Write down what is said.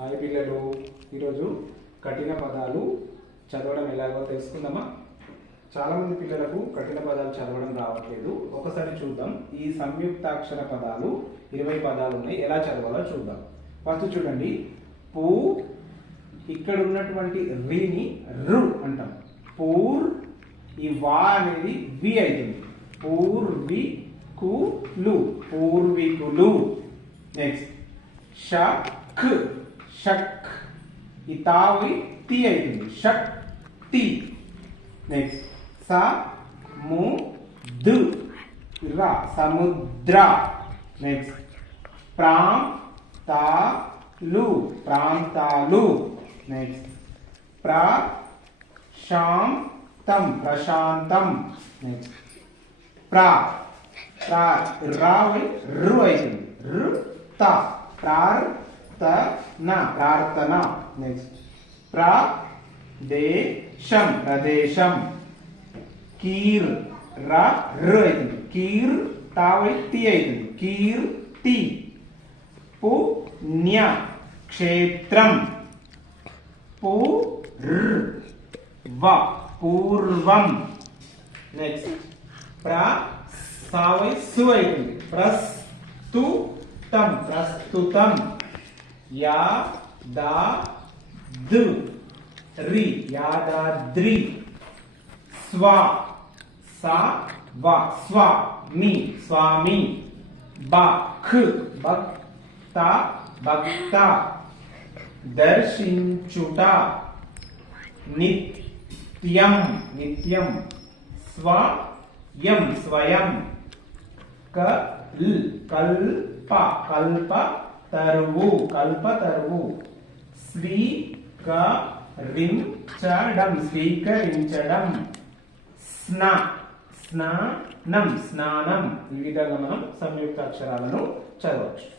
Hi పిల్లలు ఈరోజు కఠిన పదాలు చదవడం ఎలాగో తెలుసుకుందామా? చాలామంది పిల్లలకు కఠిన పదాలు చదవడం రావట్లేదు. ఒకసారి చూద్దాం. ఈ సంయుక్తాక్షర పదాలు ఇరవై పదాలు ఉన్నాయి. ఎలా చదవాలో చూద్దాం. ఫస్ట్ చూడండి. పూ ఇక్కడ ఉన్నటువంటి రిని రు అంటాం. పూర్ ఈ వా అనేది వి అవుతుంది పూర్వి కులు. పూర్వీకులు. నెక్స్ట్ షక్ షక్. ఈ తావి తి అవుతుంది షక్ తి నెక్స్ట్ స ము దు. రా. సముద్ర. నెక్స్ట్ ప్రాం తా లు. ప్రాంతాలు నెక్స్ట్ ప్ర శాంతం. ప్రశాంతం. నెక్స్ట్ ప్రా. ప్రా రావి రు అవుతుంది రు త. ప్రార్ प्रार्थना प्रार्थना नेक्स्ट प्रादेशम प्रदेशम कीर, रा र इतनी कीर ती. इतनी क्षेत्रम पूर्व पूर्वम नेक्स्ट प्रा प्रस्तुतम. या दा द्री या दा द्री, स्वा, सा, वा, स्वा, मी, स्वामी, बा, ख, बक्ता बक्ता दर्शिंचुटा नित्यम नित्यम स्वा यम स्वयं कल कल्पा कल्पा తరువు కల్ప తరువు కల్ప తరువు స్వీకరించడం స్వీకరించడం. స్న స్నానం స్నానం. ఈ విధంగా మనం సంయుక్త అక్షరాలను చదవచ్చు.